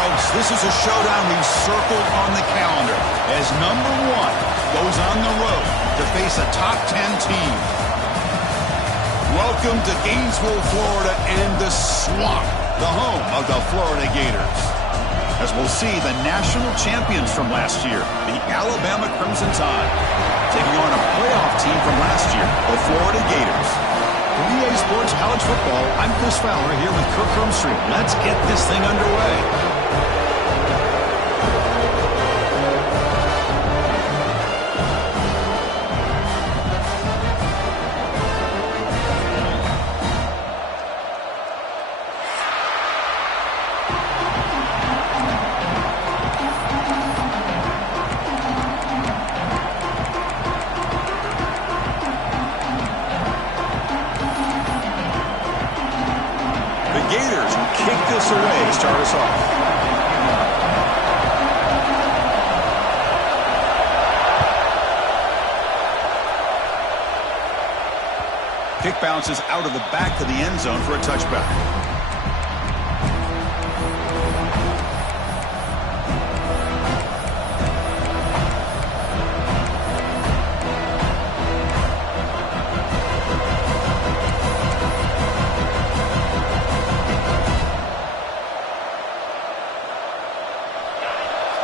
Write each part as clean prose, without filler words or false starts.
folks, this is a showdown we've circled on the calendar as number 1 goes on the road to face a top 10 team. Welcome to Gainesville, Florida, and the Swamp, the home of the Florida Gators. As we'll see the national champions from last year, the Alabama Crimson Tide, taking on a playoff team from last year, the Florida Gators. For EA Sports College Football, I'm Chris Fowler here with Kirk Hermstreet. Let's get this thing underway. Away to start us off. Kick bounces out of the back of the end zone for a touchback.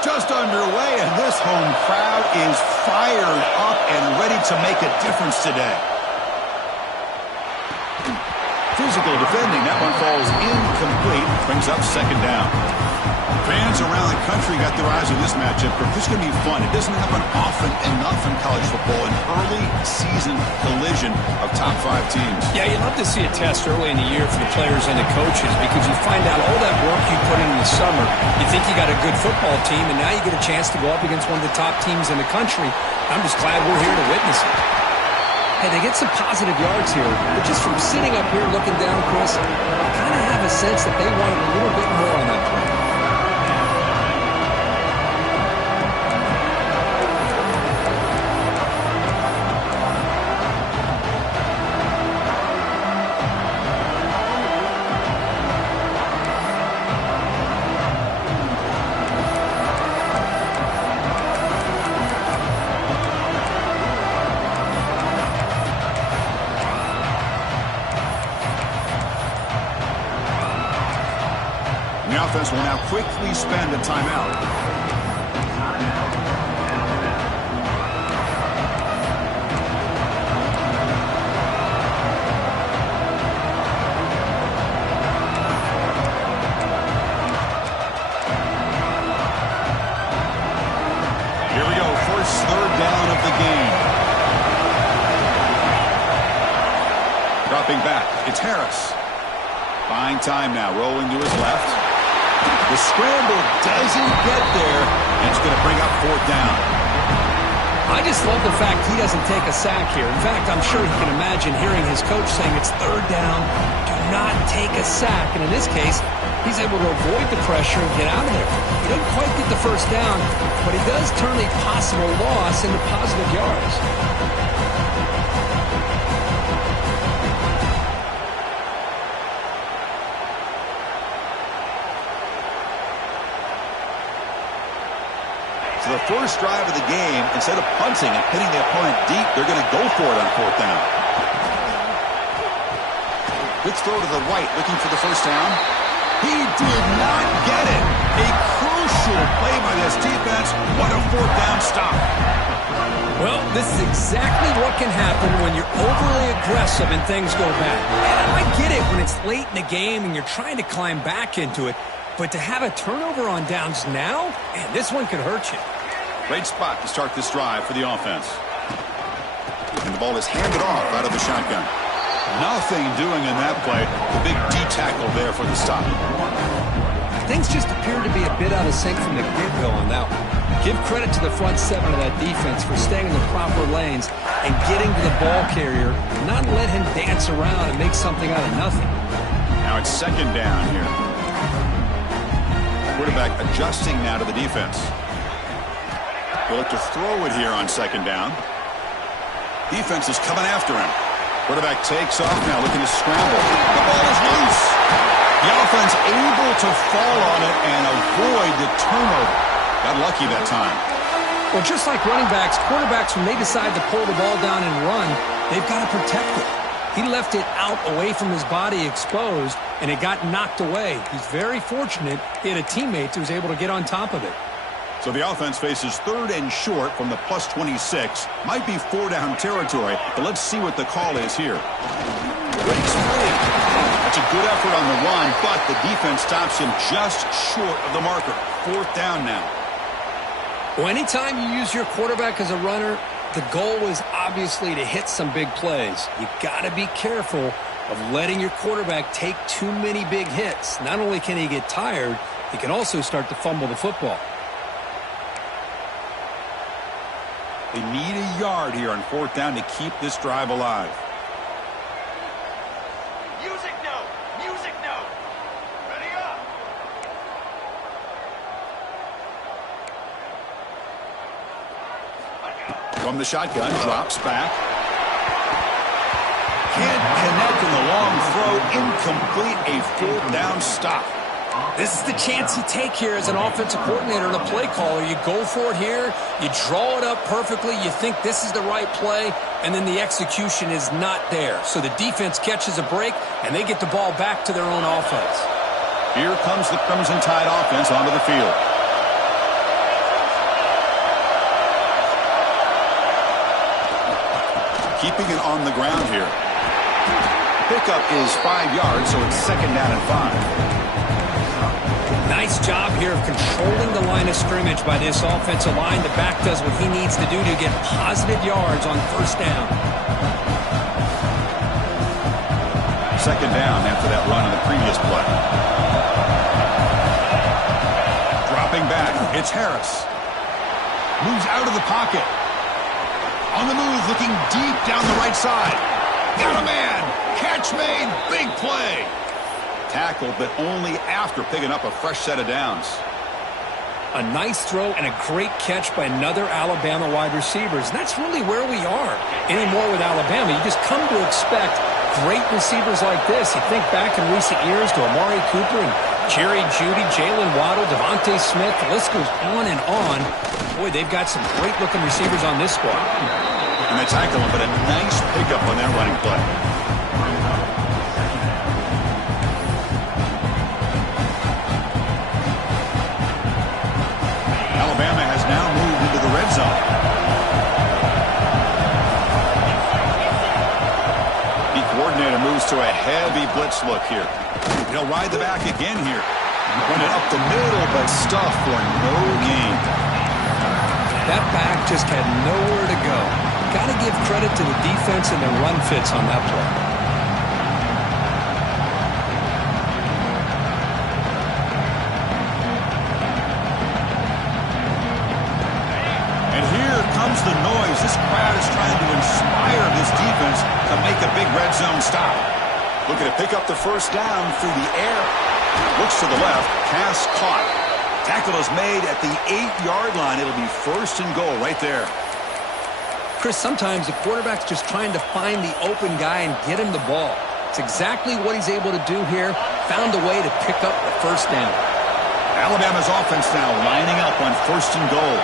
Just underway, and this home crowd is fired up and ready to make a difference today. Physical defending, that one falls incomplete, brings up second down. Fans around the country got their eyes on this matchup, but this is going to be fun. It doesn't happen often enough in college football, an early season collision of top 5 teams. Yeah, you'd love to see a test early in the year for the players and the coaches because you find out all that work you put in the summer. You think you got a good football team, and now you get a chance to go up against one of the top teams in the country. I'm just glad we're here to witness it. Hey, they get some positive yards here, but just from sitting up here looking down, Chris, I kind of have a sense that they wanted a little bit more on that play. The offense will now quickly spend a timeout. Here we go, first third down of the game. Dropping back, it's Harris. Buying time now, rolling to his left. The scramble doesn't get there, and it's going to bring up fourth down. I just love the fact he doesn't take a sack here. In fact, I'm sure he can imagine hearing his coach saying it's third down, do not take a sack. And in this case, he's able to avoid the pressure and get out of there. He doesn't quite get the first down, but he does turn a possible loss into positive yards. So the first drive of the game, instead of punting and hitting the opponent deep, they're going to go for it on fourth down. Good throw to the right, looking for the first down. He did not get it. A crucial play by this defense. What a fourth down stop. Well, this is exactly what can happen when you're overly aggressive and things go bad. And I get it when it's late in the game and you're trying to climb back into it. But to have a turnover on downs now, man, this one could hurt you. Great spot to start this drive for the offense. And the ball is handed off out of the shotgun. Nothing doing in that play. The big D tackle there for the stop. Things just appear to be a bit out of sync from the get-go on that one. Give credit to the front seven of that defense for staying in the proper lanes and getting to the ball carrier, not let him dance around and make something out of nothing. Now it's second down here. Quarterback adjusting now to the defense. He'll look to throw it here on second down. Defense is coming after him. Quarterback takes off now, looking to scramble. The ball is loose. The offense able to fall on it and avoid the turnover. Got lucky that time. Well, just like running backs, quarterbacks, when they decide to pull the ball down and run, they've got to protect it. He left it out away from his body exposed, and it got knocked away. He's very fortunate he had a teammate who was able to get on top of it. So the offense faces 3rd and short from the plus 26. Might be 4-down territory, but let's see what the call is here. Breaks free. That's a good effort on the run, but the defense stops him just short of the marker. 4th down now. Well, anytime you use your quarterback as a runner, the goal is obviously to hit some big plays. You got to be careful of letting your quarterback take too many big hits. Not only can he get tired, he can also start to fumble the football. They need a yard here on 4th down to keep this drive alive. Music note! Music note! Ready up! From the shotgun, drops back. Can't connect in the long throw. Incomplete, a 4th down stop. This is the chance you take here as an offensive coordinator and a play caller. You go for it here, you draw it up perfectly, you think this is the right play, and then the execution is not there. So the defense catches a break, and they get the ball back to their own offense. Here comes the Crimson Tide offense onto the field. Keeping it on the ground here. Pickup is 5 yards, so it's 2nd down and 5. Nice job here of controlling the line of scrimmage by this offensive line. The back does what he needs to do to get positive yards on 1st down. 2nd down after that run in the previous play. Dropping back, it's Harris. Moves out of the pocket. On the move, looking deep down the right side. Got a man. Catch made. Big play. Tackled, but only after picking up a fresh set of downs. A nice throw and a great catch by another Alabama wide receivers. And that's really where we are anymore with Alabama. You just come to expect great receivers like this. You think back in recent years to Amari Cooper and Jerry Jeudy, Jalen Waddle, Devontae Smith. The list goes on and on. Boy, they've got some great-looking receivers on this squad. And they tackle him, but a nice pickup on that running play. Alabama has now moved into the red zone. The coordinator moves to a heavy blitz look here. He'll ride the back again here. Run it up the middle, but stuffed for no gain. That back just had nowhere to go. Got to give credit to the defense and their run fits on that play. And here comes the noise. This crowd is trying to inspire this defense to make a big red zone stop. Looking to pick up the 1st down through the air. Looks to the left. Pass caught. Tackle is made at the 8-yard line. It'll be 1st and goal right there. Chris, sometimes the quarterback's just trying to find the open guy and get him the ball. It's exactly what he's able to do here. Found a way to pick up the 1st down. Alabama's offense now lining up on 1st and goal.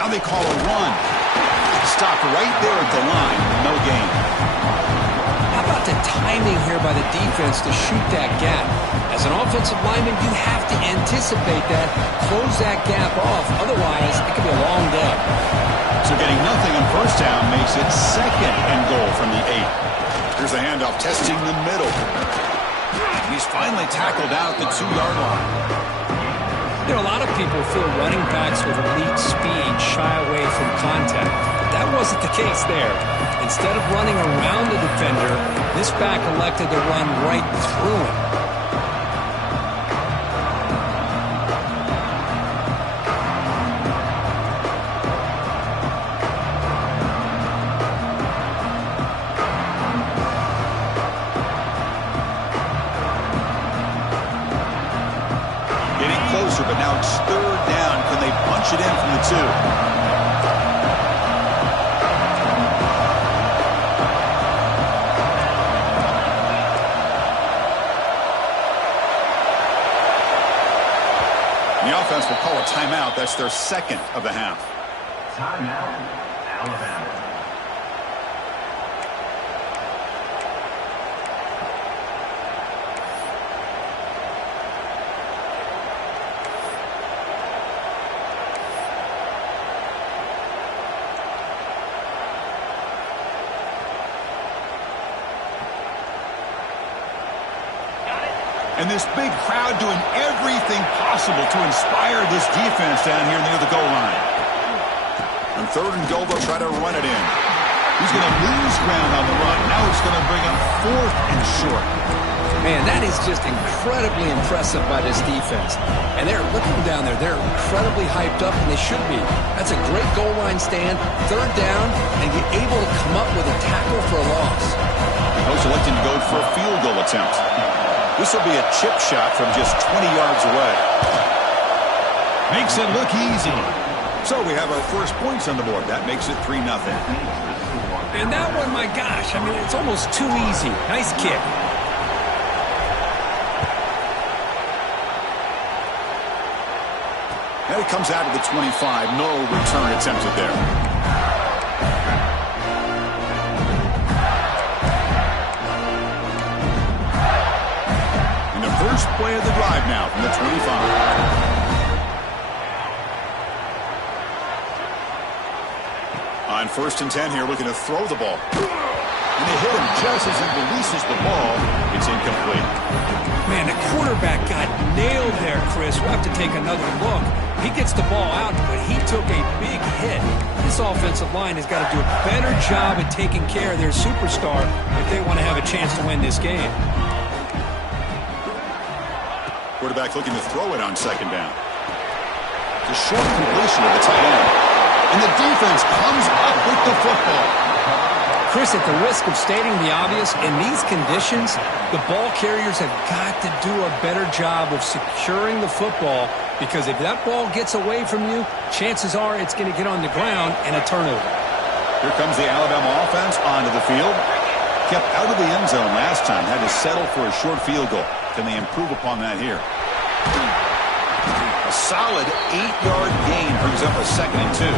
Now they call a run. Stopped right there at the line. No gain. How about the timing here by the defense to shoot that gap? As an offensive lineman, you have to anticipate that, close that gap off. Otherwise, it could be a long day. So getting nothing on 1st down makes it 2nd and goal from the 8. Here's a handoff testing the middle. He's finally tackled out at the 2-yard line. You know, a lot of people feel running backs with elite speed shy away from contact. But that wasn't the case there. Instead of running around the defender, this back elected to run right through him. But now it's 3rd down. Can they punch it in from the 2? offense will call a timeout. That's their second of the half. Timeout, Alabama. And this big crowd doing everything possible to inspire this defense down here near the goal line. On 3rd and goal, they'll try to run it in. He's going to lose ground on the run. Now it's going to bring up 4th and short. Man, that is just incredibly impressive by this defense. And they're looking down there. They're incredibly hyped up, and they should be. That's a great goal line stand, 3rd down, and get able to come up with a tackle for a loss. Coach electing to go for a field goal attempt. This will be a chip shot from just 20 yards away. Makes it look easy. So we have our first points on the board. That makes it 3-0. And that one, my gosh, I mean, it's almost too easy. Nice kick. And it comes out of the 25. No return attempted there. First play of the drive now from the 25. On 1st and 10 here, looking to throw the ball. And they hit him just as he releases the ball. It's incomplete. Man, the quarterback got nailed there, Chris. We'll have to take another look. He gets the ball out, but he took a big hit. This offensive line has got to do a better job at taking care of their superstar if they want to have a chance to win this game. Quarterback looking to throw it on 2nd down. The short completion of the tight end. And the defense comes up with the football. Chris, at the risk of stating the obvious, in these conditions, the ball carriers have got to do a better job of securing the football, because if that ball gets away from you, chances are it's going to get on the ground and a turnover. Here comes the Alabama offense onto the field. Kept out of the end zone last time. Had to settle for a short field goal. Can they improve upon that here? A solid 8-yard gain brings up a 2nd and 2.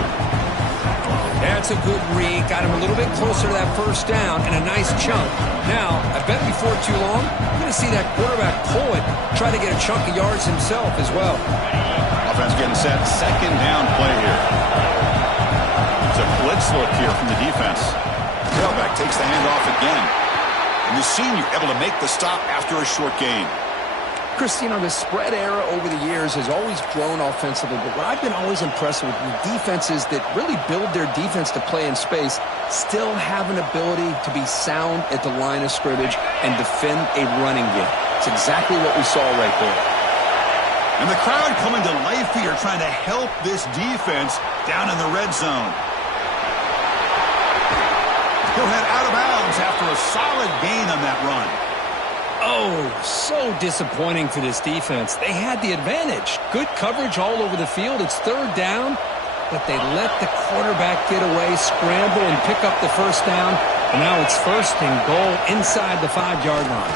That's a good read. Got him a little bit closer to that 1st down and a nice chunk. Now, I bet before too long, you're going to see that quarterback pull it, try to get a chunk of yards himself as well. Offense getting set. 2nd down play here. It's a blitz look here from the defense. Tailback takes the handoff again. And the senior able to make the stop after a short gain. Chris, you know, the spread era over the years has always grown offensively, but what I've been always impressed with defenses that really build their defense to play in space still have an ability to be sound at the line of scrimmage and defend a running game. It's exactly what we saw right there. And the crowd coming to life here, trying to help this defense down in the red zone. He'll head out of bounds after a solid gain on that run. Oh, so disappointing for this defense. They had the advantage. Good coverage all over the field. It's 3rd down, but they let the quarterback get away, scramble, and pick up the 1st down. And now it's 1st and goal inside the 5-yard line.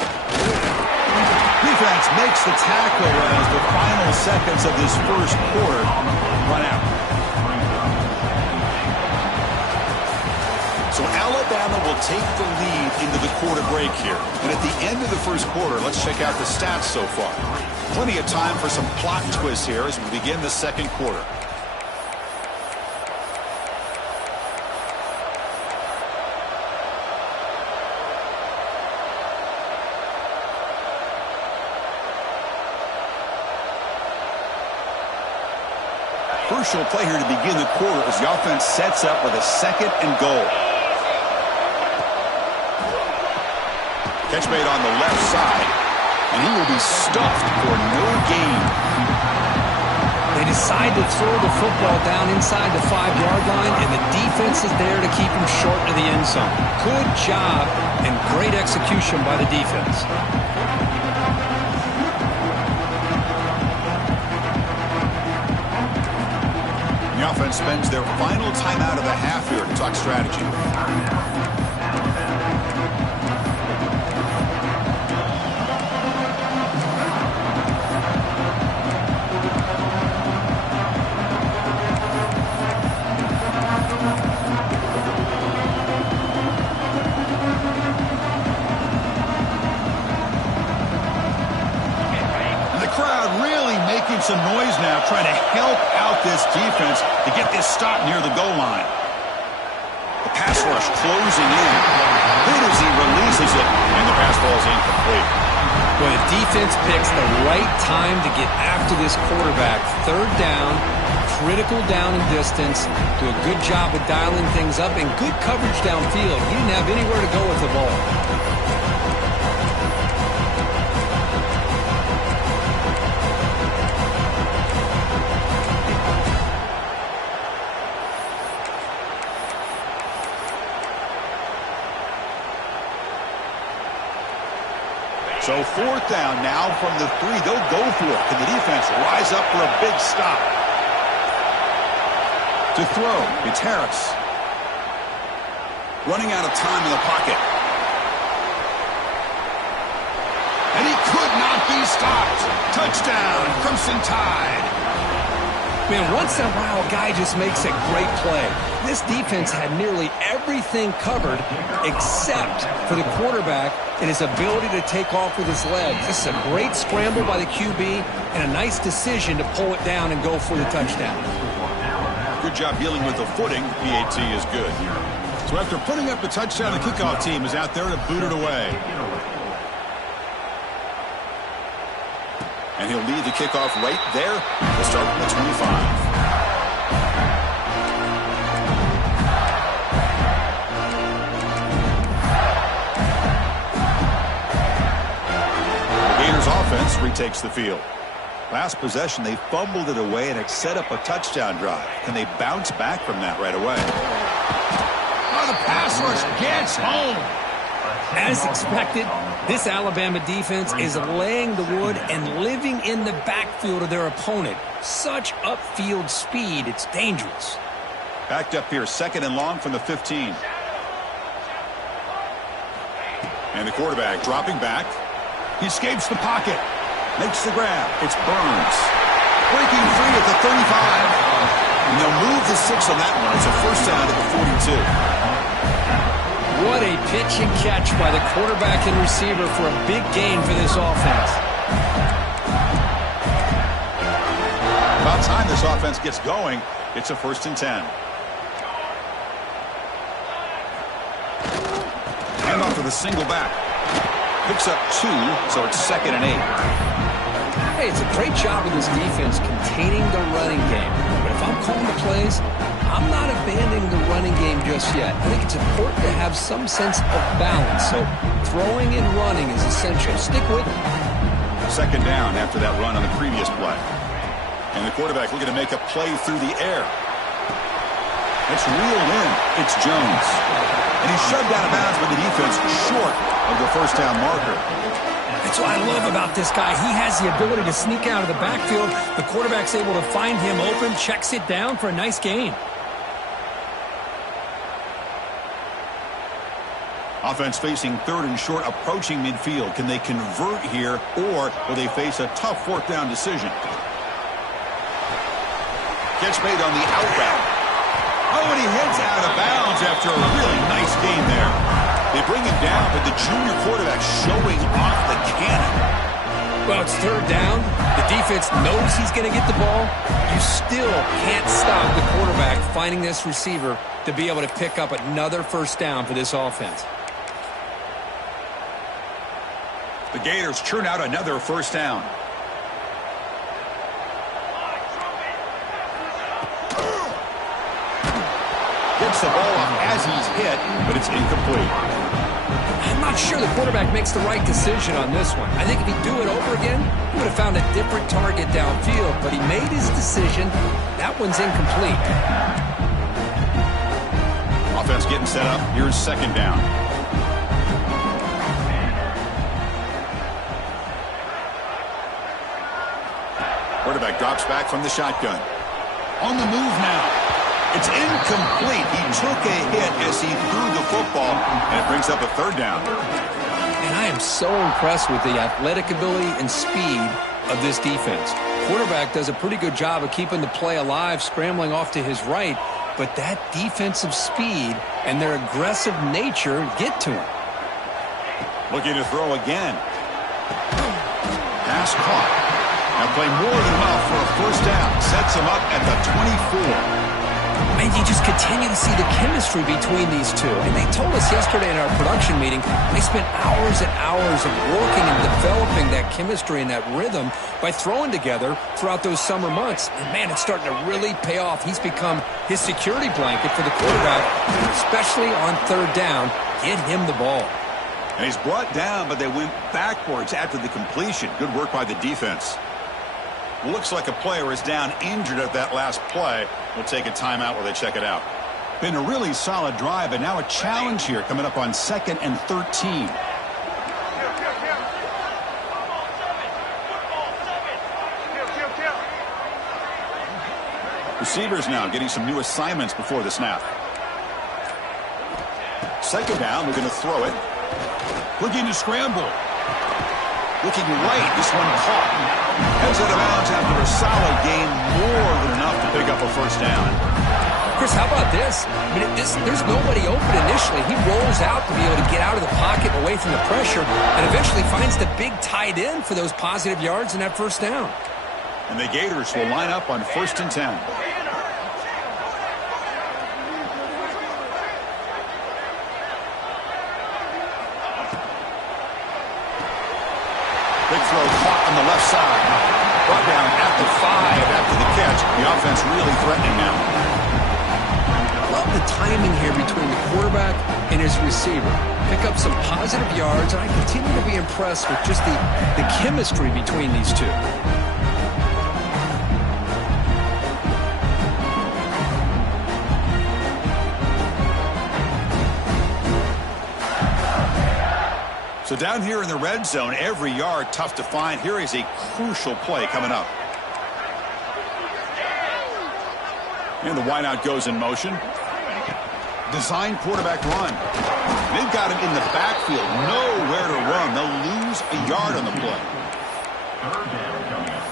Defense makes the tackle as the final seconds of this 1st quarter run out. So Alabama will take the lead into the quarter break here. And at the end of the 1st quarter, let's check out the stats so far. Plenty of time for some plot twists here as we begin the 2nd quarter. Crucial play here to begin the quarter as the offense sets up with a 2nd and goal. Catch made on the left side, and he will be stuffed for no gain. They decide to throw the football down inside the 5-yard line, and the defense is there to keep him short of the end zone. Good job and great execution by the defense. The offense spends their final timeout of the half here to talk strategy. help out this defense to get this stop near the goal line. The pass rush closing in. Good as he releases it, and the pass ball is incomplete. Well, the defense picks the right time to get after this quarterback. Third down, critical down and distance. Do a good job of dialing things up and good coverage downfield. He didn't have anywhere to go with the ball. So fourth down now from the 3. They'll go for it. Can the defense rise up for a big stop? To throw, it's Harris. Running out of time in the pocket. And he could not be stopped. Touchdown, Crimson Tide. Man, once in a while, a guy just makes a great play. This defense had nearly everything covered except for the quarterback and his ability to take off with his legs. This is a great scramble by the QB and a nice decision to pull it down and go for the touchdown. Good job dealing with the footing. PAT is good. So after putting up the touchdown, the kickoff team is out there to boot it away. And he'll lead the kickoff right there. We'll start at the 25. The Gators offense retakes the field. Last possession, they fumbled it away, and it set up a touchdown drive. Can they bounce back from that right away? Oh, the pass rush gets home. As expected, this Alabama defense is laying the wood and living in the backfield of their opponent. Such upfield speed, it's dangerous. Backed up here, 2nd and long from the 15. And the quarterback dropping back. He escapes the pocket. Makes the grab. It's Burns. Breaking free at the 35. And they'll move the 6 on that one. It's a first down at the 42. What a pitch and catch by the quarterback and receiver for a big gain for this offense. About time this offense gets going. It's a 1st and 10. Hand off to the single back. Picks up 2, so it's 2nd and 8. Hey, it's a great job of this defense containing the running game. But if I'm calling the plays, I'm not abandoning the running game just yet. I think it's important to have some sense of balance. So throwing and running is essential. Stick with it. 2nd down after that run on the previous play. And the quarterback looking to make a play through the air. It's reeled in. It's Jones. And he's shoved out of bounds with the defense short of the first down marker. That's what I love about this guy. He has the ability to sneak out of the backfield. The quarterback's able to find him open, checks it down for a nice gain. Offense facing 3rd and short, approaching midfield. Can they convert here, or will they face a tough 4th down decision? Catch made on the out route. Oh, and he heads out of bounds after a really nice game there. They bring him down, but the junior quarterback showing off the cannon. Well, it's 3rd down. The defense knows he's going to get the ball. You still can't stop the quarterback finding this receiver to be able to pick up another first down for this offense. The Gators churn out another first down. Gets the ball up as he's hit, but it's incomplete. I'm not sure the quarterback makes the right decision on this one. I think if he'd do it over again, he would have found a different target downfield, but he made his decision. That one's incomplete. Offense getting set up. Here's 2nd down. Quarterback drops back from the shotgun. On the move now. It's incomplete. He took a hit as he threw the football, and it brings up a 3rd down. And I am so impressed with the athletic ability and speed of this defense. Quarterback does a pretty good job of keeping the play alive, scrambling off to his right, but that defensive speed and their aggressive nature get to him. Looking to throw again. Pass caught. Now play more than enough for a first down. Sets him up at the 24. And you just continue to see the chemistry between these two. And they told us yesterday in our production meeting, they spent hours and hours of working and developing that chemistry and that rhythm by throwing together throughout those summer months. And, man, it's starting to really pay off. He's become his security blanket for the quarterback, especially on third down. Get him the ball. And he's brought down, but they went backwards after the completion. Good work by the defense. Looks like a player is down injured at that last play. We'll take a timeout while they check it out. Been a really solid drive, but now a challenge here coming up on 2nd and 13. Receivers now getting some new assignments before the snap. 2nd down, we're going to throw it. Looking to scramble. Looking right, this one caught. Heads out of bounds after a solid gain, more than enough to pick up a first down. Chris, how about this? I mean, there's nobody open initially. He rolls out to be able to get out of the pocket away from the pressure and eventually finds the big tight end for those positive yards in that first down. And the Gators will line up on 1st and 10. Big throw caught on the left side. Brought down at the 5 after the catch. The offense really threatening now. Love the timing here between the quarterback and his receiver. Pick up some positive yards, and I continue to be impressed with just the chemistry between these two. So down here in the red zone, every yard tough to find. Here is a crucial play coming up. And the wideout goes in motion. Design quarterback run. They've got him in the backfield. Nowhere to run. They'll lose a yard on the play. 3rd down coming up.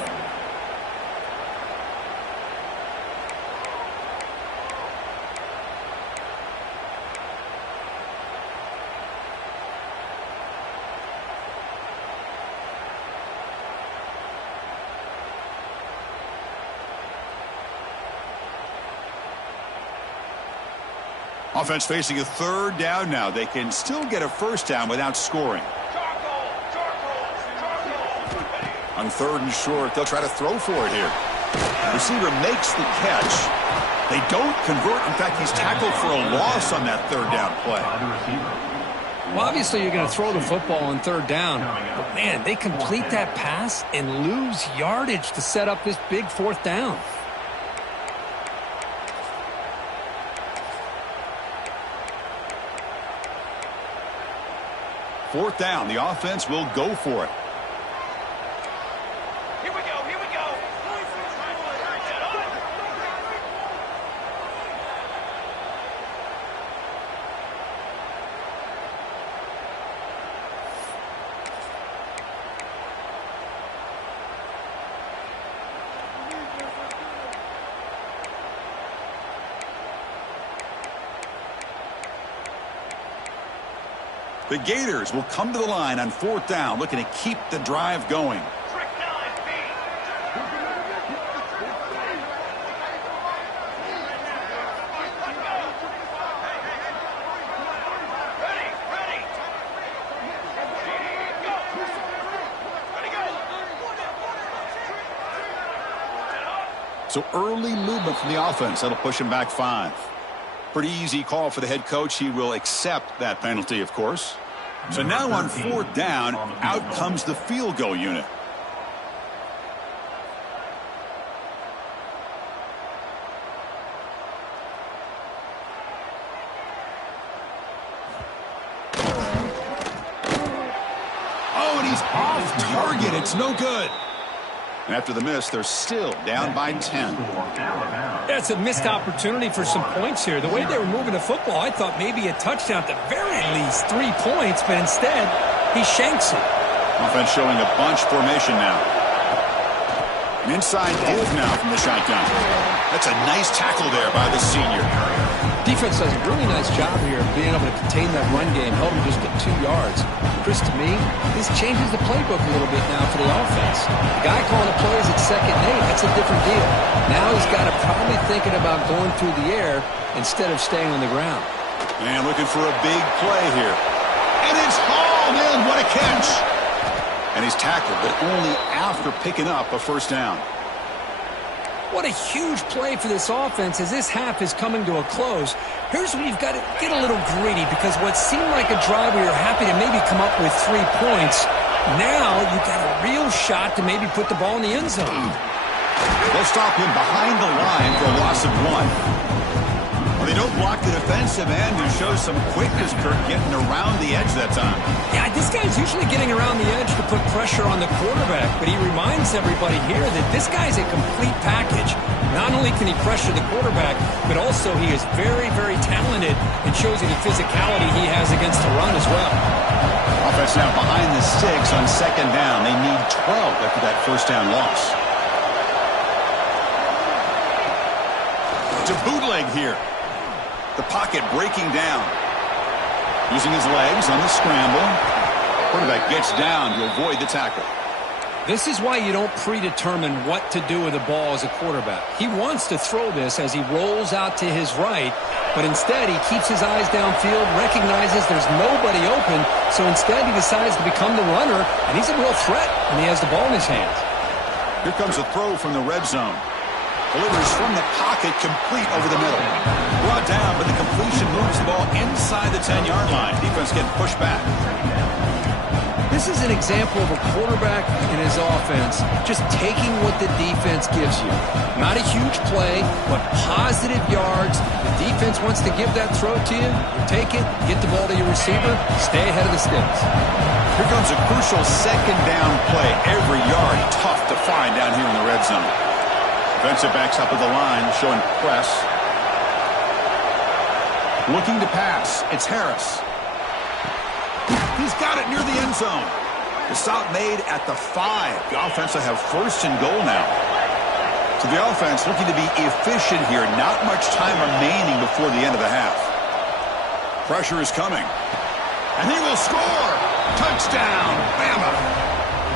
Offense facing a 3rd down now. They can still get a first down without scoring. On 3rd and short, they'll try to throw for it here. Receiver makes the catch. They don't convert. In fact, he's tackled for a loss on that 3rd down play. Well, obviously, you're going to throw the football on 3rd down. But, man, they complete that pass and lose yardage to set up this big 4th down. Fourth down, the offense will go for it. Here we go, here we go. The Gators will come to the line on 4th down, looking to keep the drive going. Trick 9B. Ready. Go. Ready, go. So early movement from the offense. That'll push him back 5. Pretty easy call for the head coach. He will accept that penalty, of course. So now on 4th down, out comes the field goal unit. Oh, and he's off target. It's no good. And after the miss, they're still down by 10. That's a missed opportunity for some points here. The way they were moving the football, I thought maybe a touchdown, at the very least 3 points, but instead he shanks it. Offense showing a bunch formation now. Inside move now from the shotgun. That's a nice tackle there by the senior. Defense does a really nice job here of being able to contain that run game, held him just at 2 yards. Chris, to me, this changes the playbook a little bit now for the offense. The guy calling the plays at 2nd and 8, that's a different deal. Now he's got to probably thinking about going through the air instead of staying on the ground. And looking for a big play here. And it's hauled in. What a catch. And he's tackled, but only after picking up a first down. What a huge play for this offense as this half is coming to a close. Here's where you've got to get a little greedy, because what seemed like a drive where you're happy to maybe come up with 3 points, now you've got a real shot to maybe put the ball in the end zone. They'll stop him behind the line for a loss of 1. Well, they don't block the defensive end, who shows some quickness, Kirk, getting around the edge that time. Yeah, this guy's usually getting around the edge to put pressure on the quarterback, but he reminds everybody here that this guy's a complete package. Not only can he pressure the quarterback, but also he is very, very talented and shows you the physicality he has against the run as well. Offense now behind the 6 on 2nd down. They need 12 after that first down loss. To bootleg here. The pocket breaking down. Using his legs on the scramble. Quarterback gets down to avoid the tackle. This is why you don't predetermine what to do with the ball as a quarterback. He wants to throw this as he rolls out to his right, but instead he keeps his eyes downfield, recognizes there's nobody open, so instead he decides to become the runner, and he's a real threat when he has the ball in his hands. Here comes a throw from the red zone. Delivers from the pocket, complete over the middle. Brought down, but the completion moves the ball inside the 10-yard line. Defense getting pushed back. This is an example of a quarterback in his offense just taking what the defense gives you. Not a huge play, but positive yards. The defense wants to give that throw to you. You take it, get the ball to your receiver, stay ahead of the sticks. Here comes a crucial 2nd down play. Every yard tough to find down here in the red zone. Defensive backs up at the line, showing press. Looking to pass. It's Harris. He's got it near the end zone. The stop made at the 5. The offense will have 1st and goal now. So the offense looking to be efficient here. Not much time remaining before the end of the half. Pressure is coming. And he will score. Touchdown, Bama.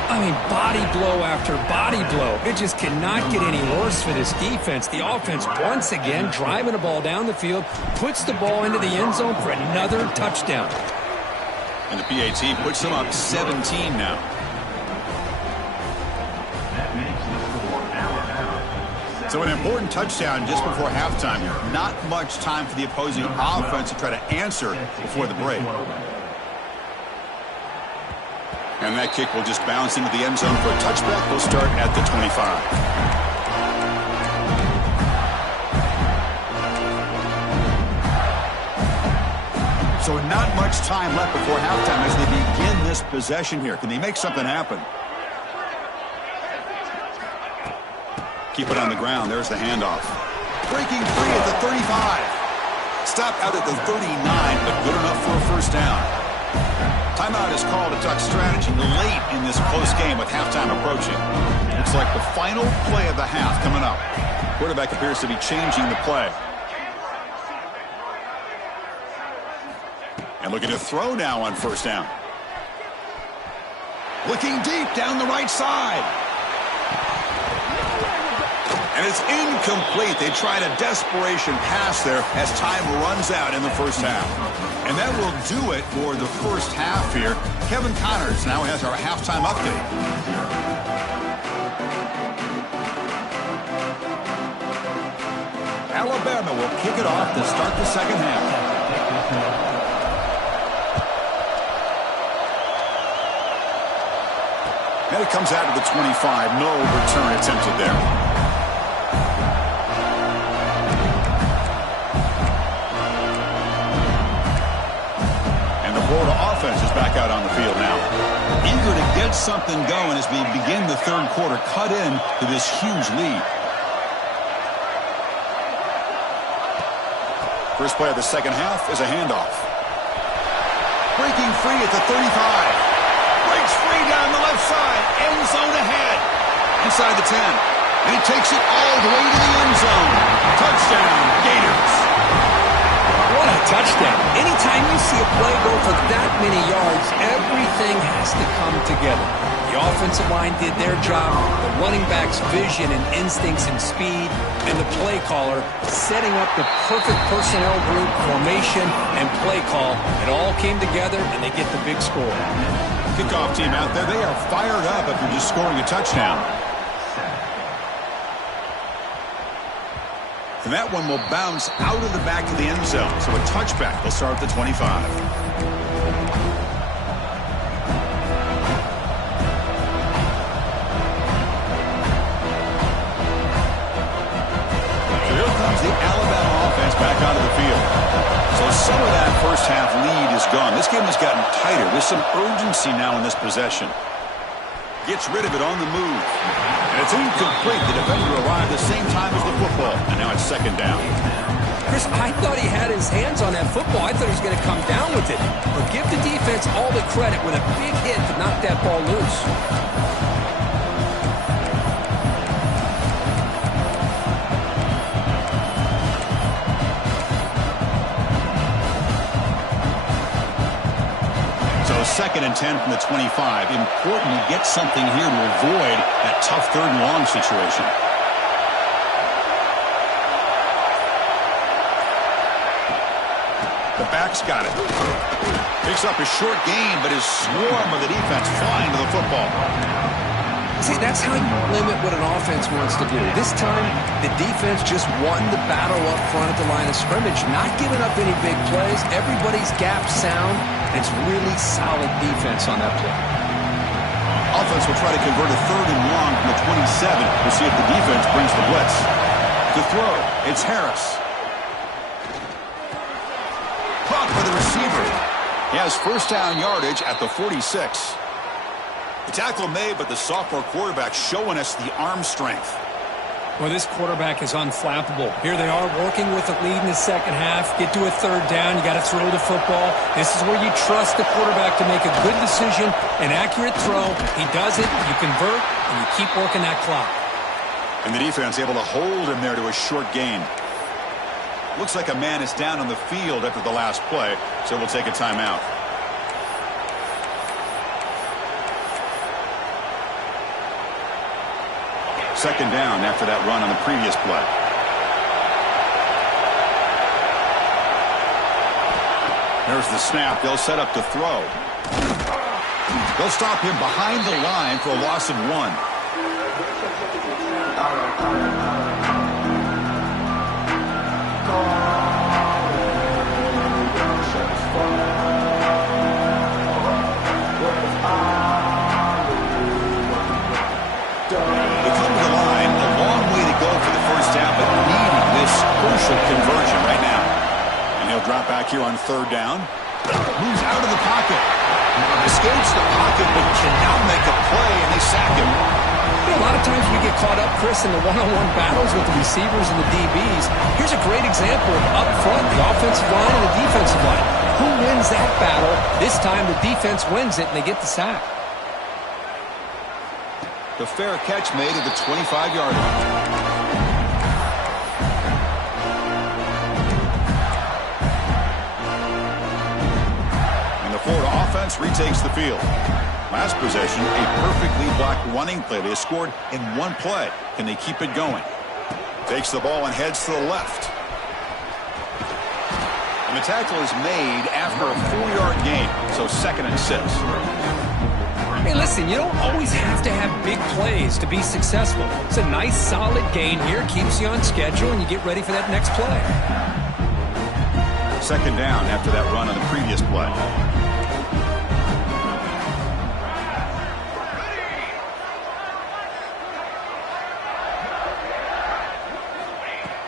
I mean, body blow after body blow. It just cannot get any worse for this defense. The offense, once again, driving the ball down the field, puts the ball into the end zone for another touchdown. And the PAT puts them up 17 now. So an important touchdown just before halftime here. Not much time for the opposing offense to try to answer before the break. And that kick will just bounce into the end zone for a touchback. We'll start at the 25. So not much time left before halftime as they begin this possession here. Can they make something happen? Keep it on the ground. There's the handoff. Breaking free at the 35. Stopped out at the 39, but good enough for a first down. Timeout is called to talk strategy late in this close game with halftime approaching. Looks like the final play of the half coming up. Quarterback appears to be changing the play. And looking to throw now on first down. Looking deep down the right side. And it's incomplete. They tried a desperation pass there as time runs out in the first half. And that will do it for the first half here. Kevin Connors now has our halftime update. Alabama will kick it off to start the second half. And it comes out of the 25. No return attempted there. Florida offense is back out on the field now. Eager to get something going as we begin the third quarter, cut in to this huge lead. First play of the second half is a handoff. Breaking free at the 35. Breaks free down the left side. End zone ahead. Inside the 10. And he takes it all the way to the end zone. Touchdown, Gators. touchdown. Anytime you see a play go for that many yards, everything has to come together. The offensive line did their job, the running back's vision and instincts and speed, and the play caller setting up the perfect personnel group, formation, and play call. It all came together, and they get the big score. Kickoff team out there, they are fired up after just scoring a touchdown. And that one will bounce out of the back of the end zone. So a touchback. They'll start at the 25. So here comes the Alabama offense back onto the field. So some of that first half lead is gone. This game has gotten tighter. There's some urgency now in this possession. Gets rid of it on the move. And it's incomplete. The defender arrived the same time as the football. And now it's second down. Chris, I thought he had his hands on that football. I thought he was going to come down with it. But give the defense all the credit with a big hit to knock that ball loose. Second and 10 from the 25. Important to get something here to avoid that tough third and long situation. The back's got it. Picks up a short gain, but his swarm of the defense flying to the football. See, that's how you limit what an offense wants to do. This time, the defense just won the battle up front at the line of scrimmage, not giving up any big plays. Everybody's gap sound. It's really solid defense on that play. Offense will try to convert a third and long from the 27. We'll see if the defense brings the blitz. To throw, it's Harris. Caught by the receiver. He has first down yardage at the 46. The tackle made, but the sophomore quarterback showing us the arm strength. Well, this quarterback is unflappable. Here they are working with a lead in the second half. Get to a third down. You got to throw the football. This is where you trust the quarterback to make a good decision, an accurate throw. He does it, you convert, and you keep working that clock. And the defense able to hold him there to a short gain. Looks like a man is down on the field after the last play, so we'll take a timeout. Second down after that run on the previous play. There's the snap. They'll set up to throw. They'll stop him behind the line for a loss of 1. Crucial conversion right now. And he'll drop back here on third down. Moves out of the pocket. Escapes the pocket, but cannot make a play, and they sack him. You know, a lot of times we get caught up, Chris, in the one-on-one battles with the receivers and the DBs. Here's a great example of up front, the offensive line and the defensive line. Who wins that battle? This time the defense wins it, and they get the sack. The fair catch made at the 25-yard line. Florida offense retakes the field. Last possession, a perfectly blocked running play. They scored in one play. Can they keep it going? Takes the ball and heads to the left. And the tackle is made after a 4-yard gain. So second and 6. Hey, listen, you don't always have to have big plays to be successful. It's a nice, solid gain here. Keeps you on schedule, and you get ready for that next play. Second down after that run on the previous play.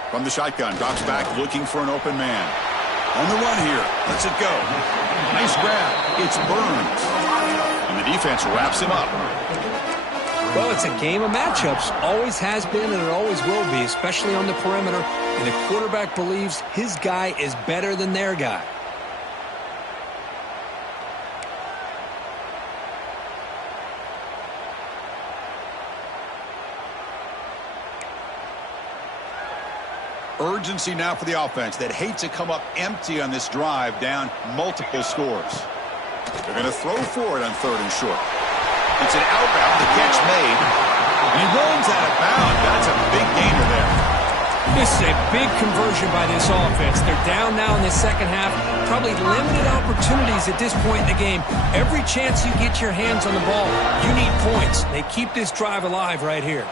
From the shotgun, drops back looking for an open man. On the run here, lets it go. Nice grab. It's Burns. And the defense wraps him up. Well, it's a game of matchups. Always has been and it always will be, especially on the perimeter. And the quarterback believes his guy is better than their guy. Urgency now for the offense that hate to come up empty on this drive, down multiple scores. They're going to throw for it on 3rd and short. It's an outbound, the catch made, and he runs out of bounds. That's a big gainer there. This is a big conversion by this offense. They're down now in the second half. Probably limited opportunities at this point in the game. Every chance you get your hands on the ball, you need points. They keep this drive alive right here.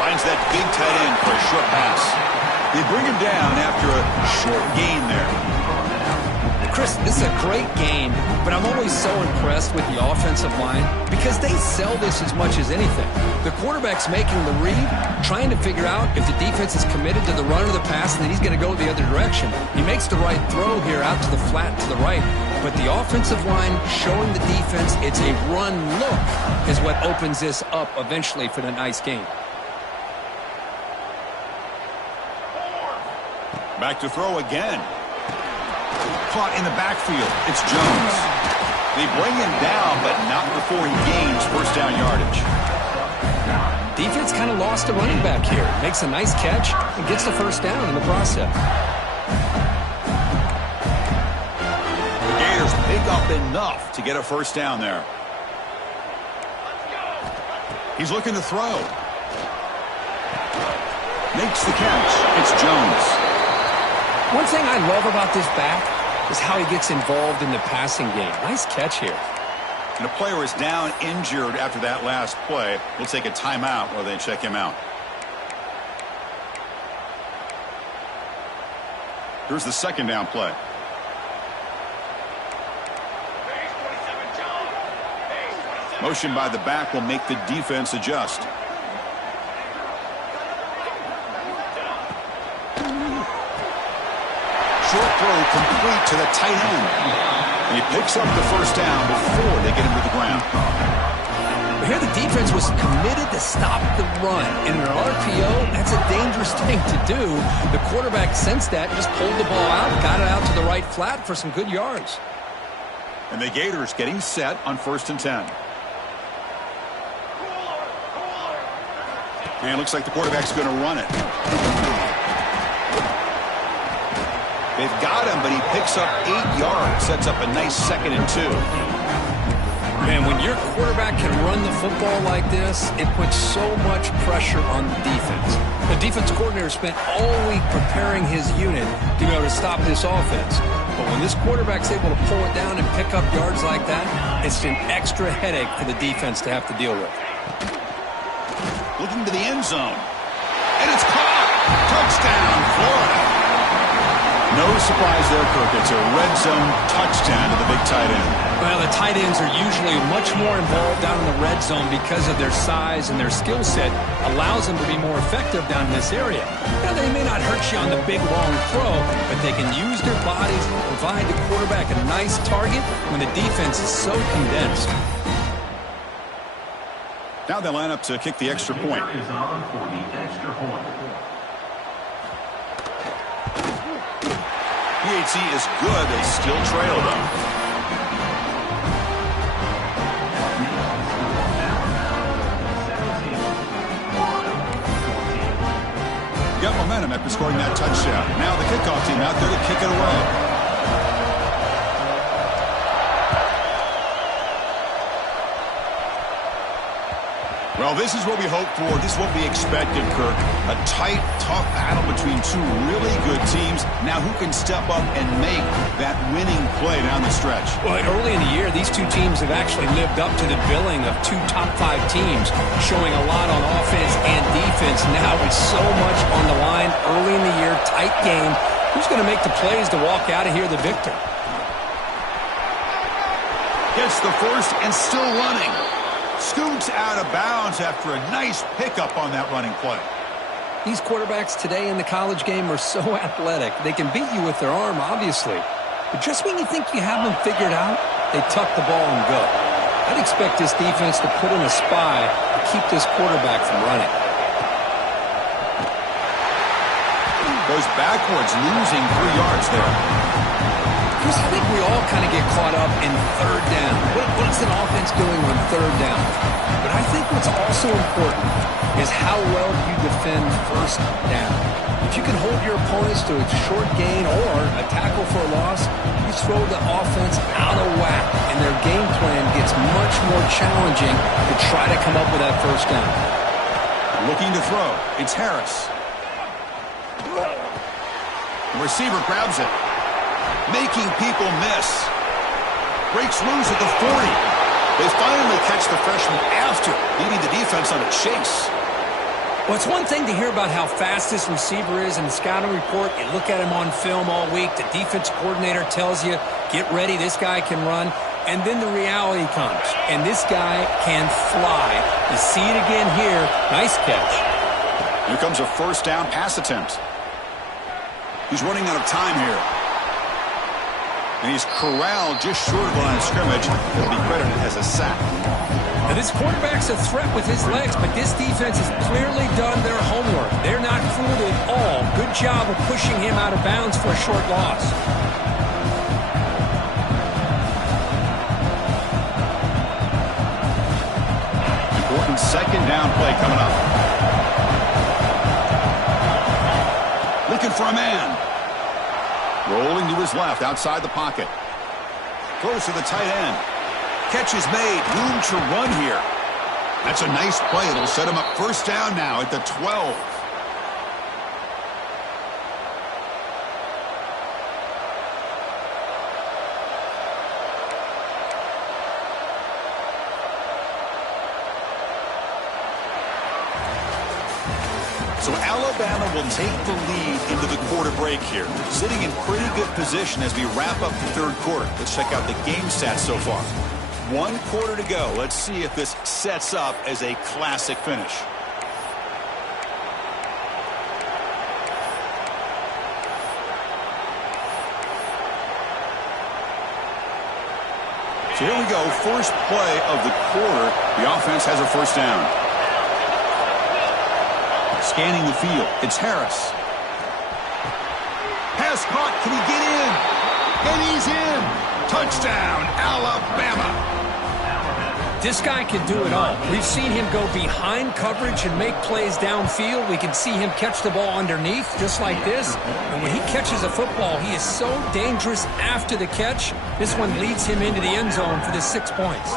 Finds that big tight end for a short pass. They bring him down after a short gain there. Chris, this is a great game, but I'm always so impressed with the offensive line because they sell this as much as anything. The quarterback's making the read, trying to figure out if the defense is committed to the run or the pass, and then he's going to go the other direction. He makes the right throw here out to the flat to the right, but the offensive line showing the defense it's a run look is what opens this up eventually for the nice game. Back to throw again. Caught in the backfield. It's Jones. They bring him down, but not before he gains first down yardage. Defense kind of lost a running back here. Makes a nice catch and gets the first down in the process. The Gators pick up enough to get a first down there. He's looking to throw. Makes the catch. It's Jones. One thing I love about this back is how he gets involved in the passing game. Nice catch here. And the player is down injured after that last play. We'll take a timeout while they check him out. Here's the second down play. Motion by the back will make the defense adjust. Short throw complete to the tight end. And he picks up the first down before they get him to the ground. But here the defense was committed to stop the run. In an RPO, that's a dangerous thing to do. The quarterback sensed that, just pulled the ball out, got it out to the right flat for some good yards. And the Gators getting set on 1st and 10. And it looks like the quarterback's going to run it. They've got him, but he picks up 8 yards. Sets up a nice 2nd and 2. Man, when your quarterback can run the football like this, it puts so much pressure on the defense. The defense coordinator spent all week preparing his unit to be able to stop this offense. But when this quarterback's able to pull it down and pick up yards like that, it's an extra headache for the defense to have to deal with. Looking to the end zone. And it's caught. Touchdown, Florida. No surprise there, Kirk. It's a red zone touchdown to the big tight end. Well, the tight ends are usually much more involved down in the red zone because of their size and their skill set allows them to be more effective down in this area. Now, they may not hurt you on the big, long throw, but they can use their bodies to provide the quarterback a nice target when the defense is so condensed. Now they line up to kick the extra point. Is on for the extra point. PAT is good. They still trail them. Got momentum after scoring that touchdown. Now the kickoff team out there to kick it away. Well, this is what we hoped for. This is what we expected, Kirk. A tight, tough battle between two really good teams. Now who can step up and make that winning play down the stretch? Well, early in the year, these two teams have actually lived up to the billing of 2 top-5 teams, showing a lot on offense and defense. Now with so much on the line early in the year, tight game. Who's going to make the plays to walk out of here the victor? Gets the first and still running. Scoots out of bounds after a nice pickup on that running play. These quarterbacks today in the college game are so athletic. They can beat you with their arm, obviously. But just when you think you have them figured out, they tuck the ball and go. I'd expect this defense to put in a spy to keep this quarterback from running. Goes backwards, losing 3 yards there. Chris, I think we all kind of get caught up in third down. What's an offense doing on third down? But I think what's also important is how well you defend first down. If you can hold your opponents to a short gain or a tackle for a loss, you throw the offense out of whack, and their game plan gets much more challenging to try to come up with that first down. Looking to throw. It's Harris. The receiver grabs it, making people miss. Breaks loose at the 40. They finally catch the freshman after leading the defense on a chase. Well, it's one thing to hear about how fast this receiver is in the scouting report. You look at him on film all week. The defense coordinator tells you, get ready, this guy can run. And then the reality comes, and this guy can fly. You see it again here. Nice catch. Here comes a first down pass attempt. He's running out of time here. And he's corralled just short of the line of scrimmage. He'll be credited as a sack. Now, this quarterback's a threat with his legs, but this defense has clearly done their homework. They're not fooled at all. Good job of pushing him out of bounds for a short loss. Important second down play coming up. Looking for a man. Rolling to his left outside the pocket. Close to the tight end. Catch is made. Room to run here. That's a nice play. It'll set him up first down now at the 12. So Alabama will take the lead into the quarter break here. Sitting in pretty good position as we wrap up the third quarter. Let's check out the game stats so far. 1 quarter to go. Let's see if this sets up as a classic finish. So here we go. First play of the quarter. The offense has a first down. Scanning the field. It's Harris. Pass caught. Can he get in? And he's in. Touchdown, Alabama. This guy can do it all. We've seen him go behind coverage and make plays downfield. We can see him catch the ball underneath just like this. And when he catches a football, he is so dangerous after the catch. This one leads him into the end zone for the 6 points.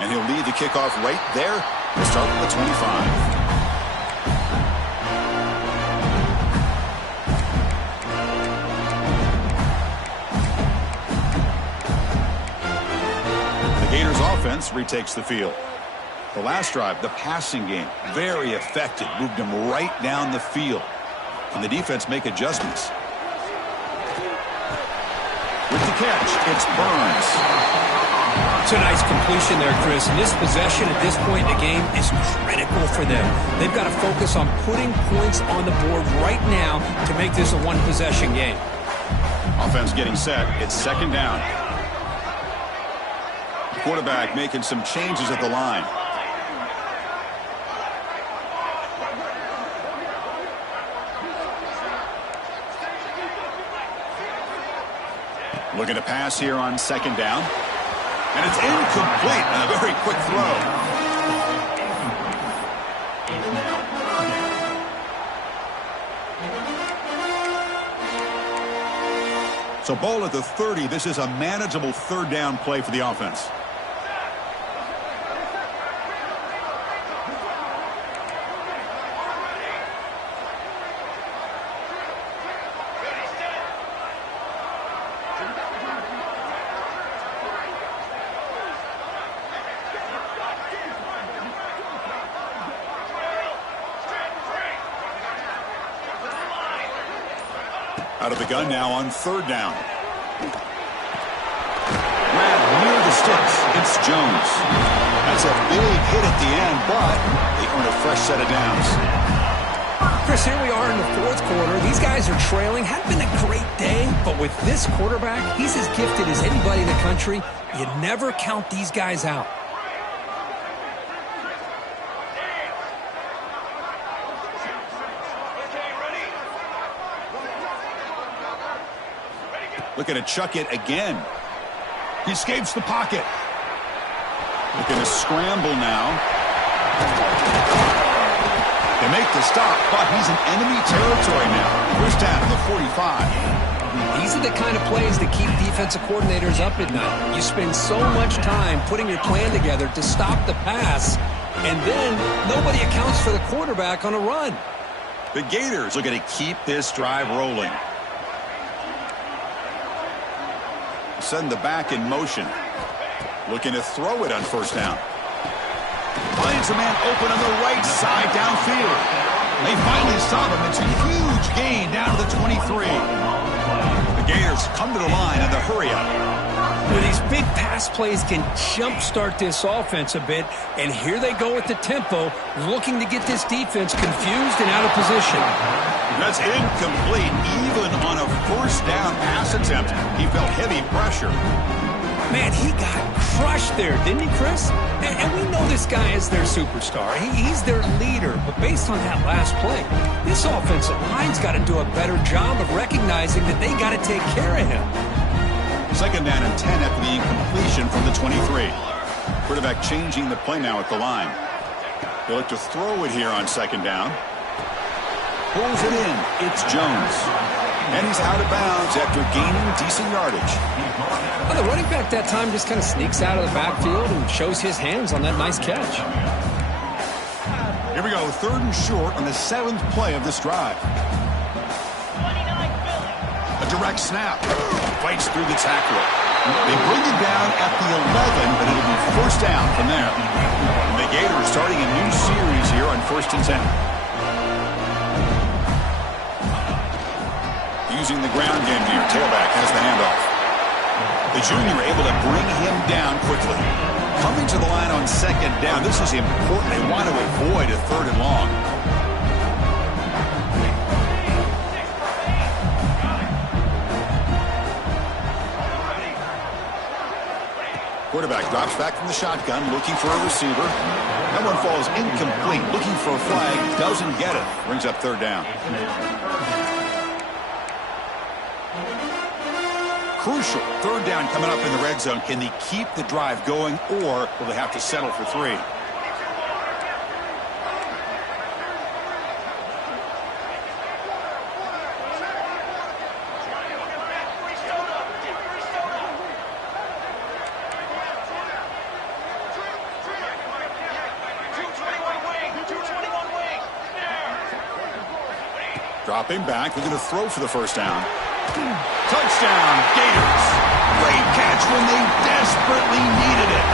And he'll lead the kickoff right there. We'll start with the 25. Gators offense retakes the field. The last drive, the passing game, very effective. Moved him right down the field. Can the defense make adjustments? With the catch, it's Burns. It's a nice completion there, Chris. And this possession at this point in the game is critical for them. They've got to focus on putting points on the board right now to make this a one-possession game. Offense getting set. It's second down. Quarterback making some changes at the line. Looking to pass here on second down. And it's incomplete. And a very quick throw. So ball at the 30. This is a manageable third down play for the offense. Out of the gun now on third down. Grabbed near the sticks. It's Jones. That's a big hit at the end, but they earn a fresh set of downs. Chris, here we are in the fourth quarter. These guys are trailing. Hadn't been a great day, but with this quarterback, he's as gifted as anybody in the country. You never count these guys out. Okay, ready? Looking to chuck it again. He escapes the pocket. Looking to scramble now. They make the stop, but he's in enemy territory now. First down to the 45. These are the kind of plays that keep defensive coordinators up at night. You spend so much time putting your plan together to stop the pass, and then nobody accounts for the quarterback on a run. The Gators looking to keep this drive rolling. Send the back in motion. Looking to throw it on first down. Finds a man open on the right side downfield. They finally stop him. It's a huge gain down to the 23. The Gators come to the line in the hurry up. Well, these big pass plays can jumpstart this offense a bit, and here they go with the tempo, looking to get this defense confused and out of position. That's incomplete. Even on a first down pass attempt, he felt heavy pressure. Man, he got crushed there, didn't he, Chris? And we know this guy is their superstar. He's their leader. But based on that last play, this offensive line's got to do a better job of recognizing that they got to take care of him. Second down and 10 after the incompletion from the 23. Quarterback changing the play now at the line. They look to throw it here on second down. Pulls it in. It's Jones. And he's out of bounds after gaining decent yardage. Well, the running back that time just kind of sneaks out of the backfield and shows his hands on that nice catch. Here we go, third and short on the 7th play of this drive. A direct snap. Fights through the tackle. They bring it down at the 11, but it'll be first down from there. And the Gators starting a new series here on 1st and 10. Using the ground game here. Tailback has the handoff. The junior able to bring him down quickly. Coming to the line on second down. This is important. They want to avoid a third and long. Quarterback drops back from the shotgun, looking for a receiver. That one falls incomplete. Looking for a flag. Doesn't get it. Brings up third down. Crucial. Third down coming up in the red zone. Can they keep the drive going, or will they have to settle for 3? Dropping back. They're going to throw for the first down. Touchdown, Gators. Great catch when they desperately needed it.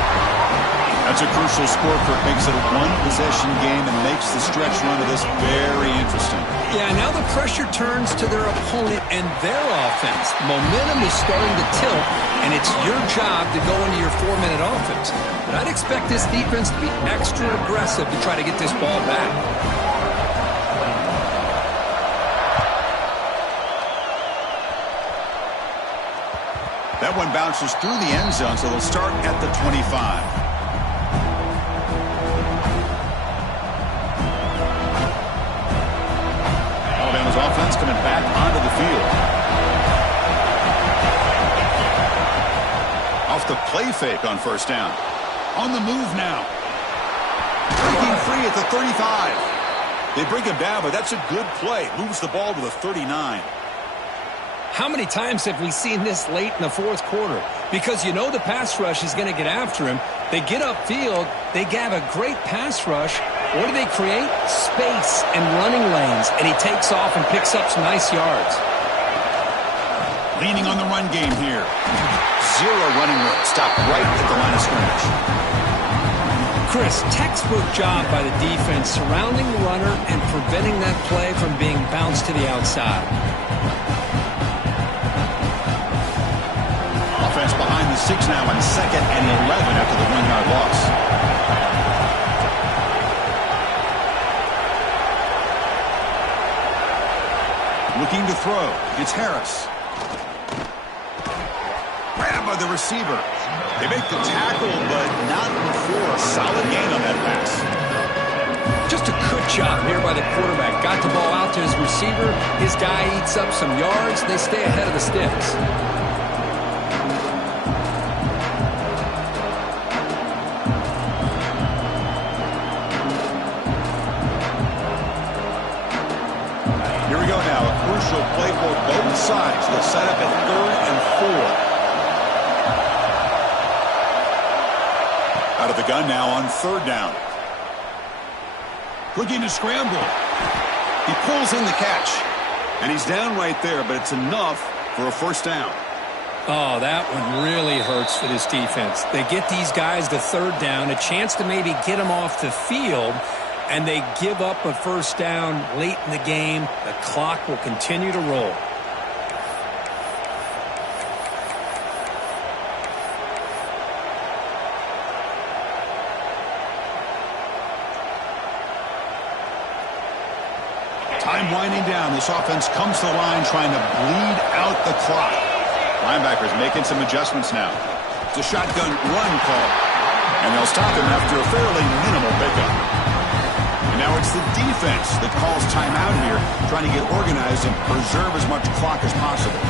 That's a crucial score for it. Makes it a one-possession game and makes the stretch run of this very interesting. Yeah, now the pressure turns to their opponent and their offense. Momentum is starting to tilt, and it's your job to go into your 4-minute offense. But I'd expect this defense to be extra aggressive to try to get this ball back. That one bounces through the end zone, so they'll start at the 25. Alabama's offense coming back onto the field. Off the play fake on first down. On the move now. Breaking free at the 35. They bring him down, but that's a good play. Moves the ball to the 39. How many times have we seen this late in the fourth quarter? Because you know the pass rush is going to get after him. They get upfield. They have a great pass rush. What do they create? Space and running lanes. And he takes off and picks up some nice yards. Leaning on the run game here. Zero running room. Stop right at the line of scrimmage. Chris, textbook job by the defense surrounding the runner and preventing that play from being bounced to the outside. Offense behind the 6 now on 2nd and 11 after the 1-yard loss. Looking to throw. It's Harris. Grabbed by the receiver. They make the tackle, but not before a solid gain on that pass. Just a good job here by the quarterback. Got the ball out to his receiver. His guy eats up some yards. They stay ahead of the sticks. Out of the gun now on 3rd down. Looking to scramble. He pulls in the catch. And he's down right there, but it's enough for a 1st down. Oh, that one really hurts for this defense. They get these guys to 3rd down, a chance to maybe get them off the field, and they give up a 1st down late in the game. The clock will continue to roll. Time winding down. This offense comes to the line trying to bleed out the clock. Linebackers making some adjustments now. It's a shotgun run call. And they'll stop him after a fairly minimal pickup. And now it's the defense that calls timeout here, trying to get organized and preserve as much clock as possible.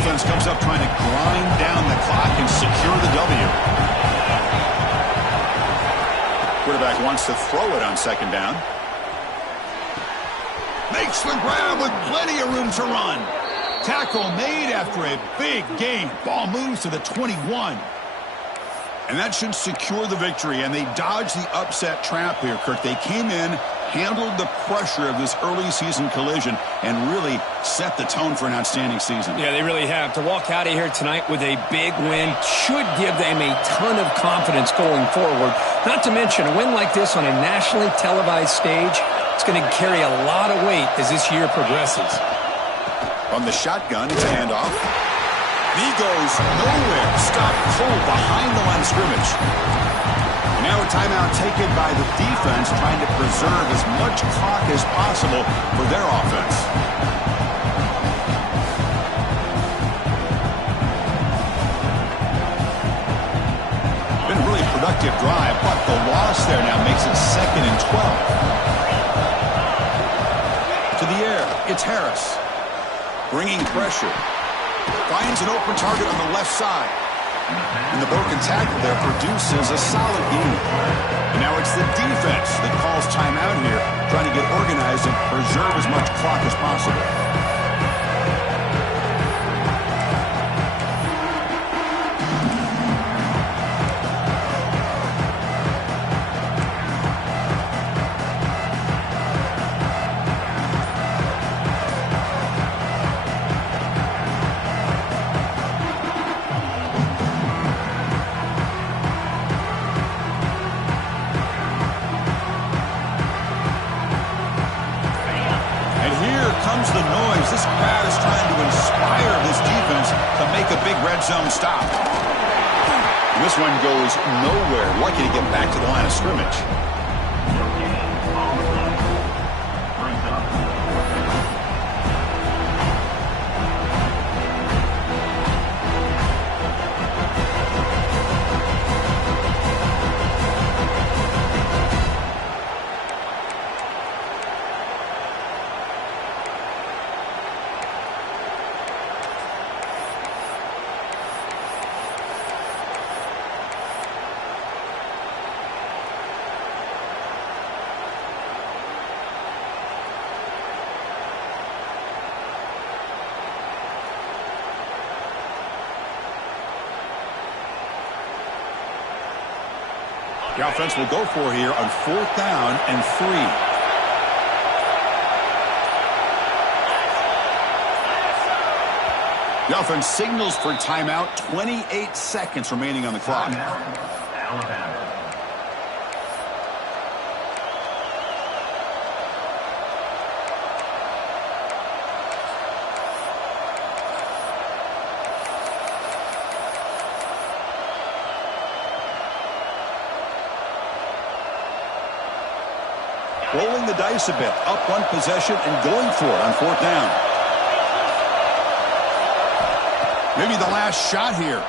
Offense comes up trying to grind down the clock and secure the W. Quarterback wants to throw it on 2nd down. Makes the grab with plenty of room to run. Tackle made after a big gain. Ball moves to the 21. And that should secure the victory, and they dodge the upset trap here, Kirk. They came in, handled the pressure of this early season collision, and really set the tone for an outstanding season. Yeah, they really have. To walk out of here tonight with a big win should give them a ton of confidence going forward. Not to mention, a win like this on a nationally televised stage, it's going to carry a lot of weight as this year progresses. On the shotgun, it's a handoff. He goes nowhere. Stopped cold behind the line of scrimmage. And now a timeout taken by the defense, trying to preserve as much clock as possible for their offense. Been a really productive drive, but the loss there now makes it 2nd and 12. To the air, it's Harris. Bringing pressure. Finds an open target on the left side. And the broken tackle there produces a solid gain. And now it's the defense that calls timeout here, trying to get organized and preserve as much clock as possible. The noise. This crowd is trying to inspire this defense to make a big red zone stop. And this one goes nowhere. Lucky to get back to the line of scrimmage. The offense will go for here on 4th down and 3. The offense signals for timeout. 28 seconds remaining on the clock. Alabama. Rolling the dice a bit, up one possession and going for it on 4th down. Maybe the last shot here.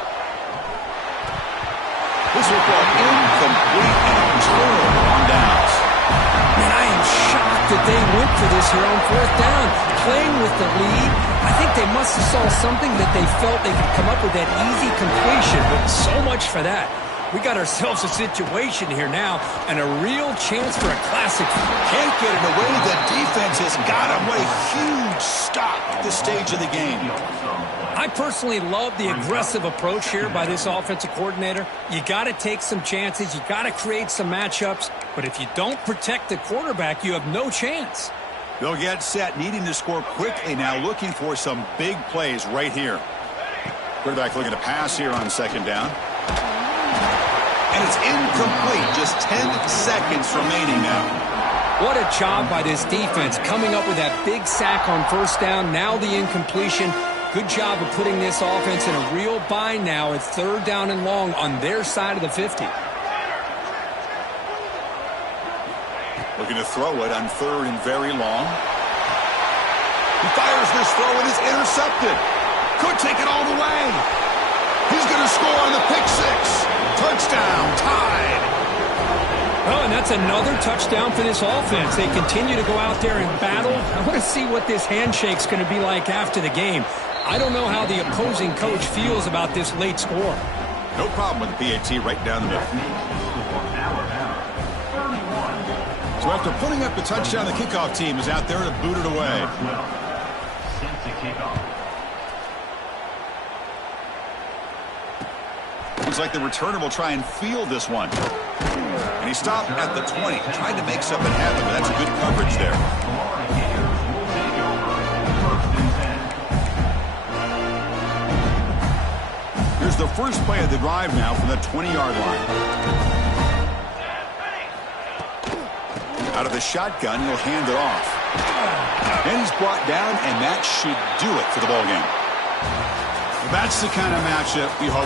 This will go incomplete and total on downs. Man, I am shocked that they went for this here on 4th down. Playing with the lead, I think they must have saw something that they felt they could come up with that easy completion, but so much for that. We got ourselves a situation here now, and a real chance for a classic. Can't get it away. The defense has got him. What a huge stop at this stage of the game. I personally love the aggressive approach here by this offensive coordinator. You got to take some chances. You got to create some matchups. But if you don't protect the quarterback, you have no chance. They'll get set, needing to score quickly now, looking for some big plays right here. Quarterback looking to pass here on second down. And it's incomplete. Just 10 seconds remaining now. What a job by this defense coming up with that big sack on first down. Now the incompletion. Good job of putting this offense in a real bind now at third down and long on their side of the 50. Looking to throw it on third and very long. He fires this throw and it's intercepted. Could take it all the way. He's going to score on the pick six. Touchdown, tied. Oh, and that's another touchdown for this offense. They continue to go out there and battle. I want to see what this handshake's going to be like after the game. I don't know how the opposing coach feels about this late score. No problem with the PAT right down the middle. So after putting up the touchdown, the kickoff team is out there to boot it away. Looks like the returner will try and field this one. And he stopped at the 20, trying to make something happen, but that's a good coverage there. Here's the first play of the drive now from the 20-yard line. Out of the shotgun, he'll hand it off. And he's brought down, and that should do it for the ballgame. That's the kind of matchup we hope.